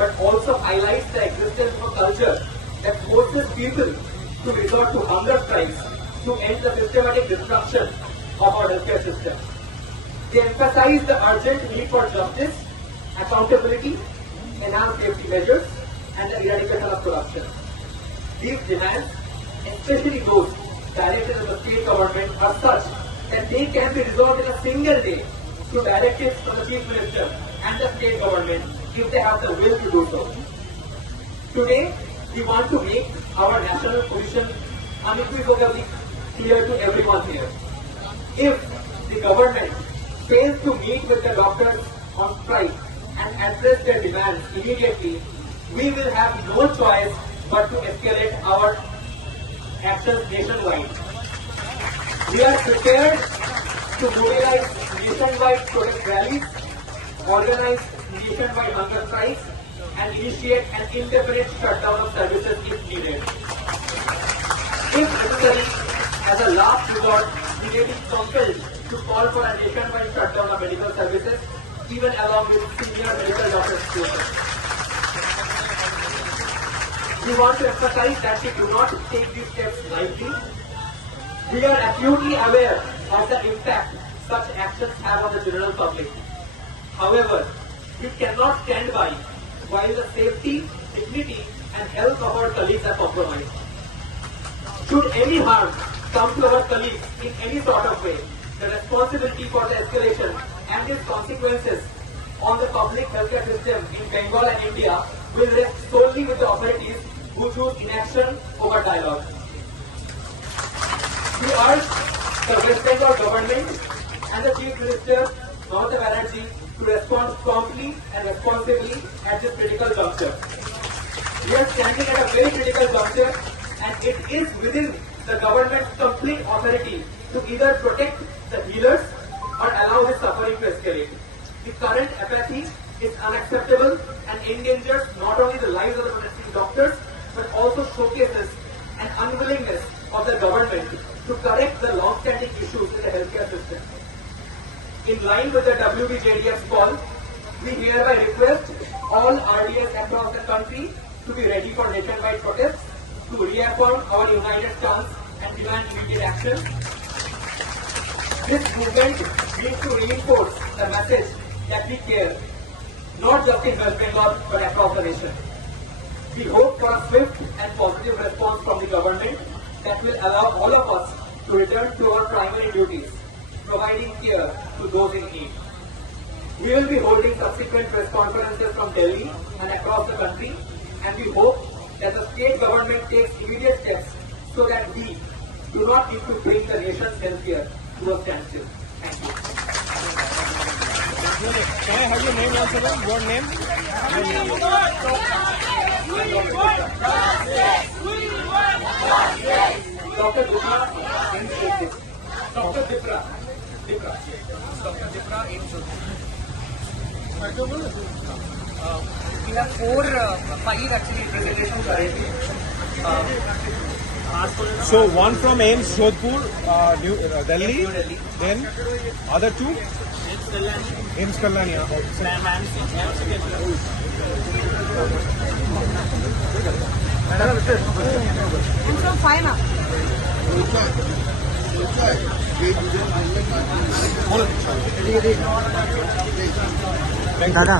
but also highlights the existence of a culture that forces people to resort to hunger strikes to end the systematic destruction of our healthcare system. They emphasize the urgent need for justice, accountability, enhanced safety measures, and the eradication of corruption. These demands, especially those directed at the state government, are such that they can be resolved in a single day through directives from the Chief Minister and the state government if they have the will to do so. Today, we want to make our national position unequivocally clear to everyone here. If the government fails to meet with the doctors on strike and address their demands immediately, we will have no choice but to escalate our actions nationwide. We are prepared to mobilize nationwide protest rallies, organize nationwide hunger strikes, and initiate an indefinite shutdown of services if needed. If necessary, as a last resort, we may be compelled to call for a nationwide shutdown of medical services, even along with senior medical doctors. We want to emphasize that we do not take these steps lightly. We are acutely aware of the impact such actions have on the general public. However, we cannot stand by while the safety, dignity, and health of our colleagues are compromised. Should any harm come to our colleagues in any sort of way, the responsibility for the escalation and its consequences on the public healthcare system in Bengal and India will rest solely with the authorities who choose inaction over dialogue. We urge the West Bengal government and the Chief Minister, Mamata Banerjee, to respond promptly and responsibly at this critical juncture. We are standing at a very critical juncture, and it is within the government's complete authority to either protect the healers or allow this suffering to escalate. The current apathy is unacceptable and endangers not only the lives of the protesting doctors, but also showcases an unwillingness of the government to correct the long-standing issues in the healthcare system. In line with the WBJDF's call, we hereby request all RDS across the country to be ready for nationwide protests, to reaffirm our united stance and demand immediate action. This movement needs to reinforce the message that we care, not just in West Bengal but across the nation. We hope for a swift and positive response from the government that will allow all of us to return to our primary duties, providing care to those in need. We will be holding subsequent press conferences from Delhi and across the country, and we hope that the state government takes immediate steps so that we do not need to bring the nation's healthcare to a standstill. Thank you. Can I have your name once again? Your name? Dr. Dipra in Shruti. Dr. Dipra. Dr. Dipra in Shruti. We have five actually presentations currently. So one from AIIMS Jodhpur, Delhi, then other two? AIIMS Kalyani. I'm from Faina. Dada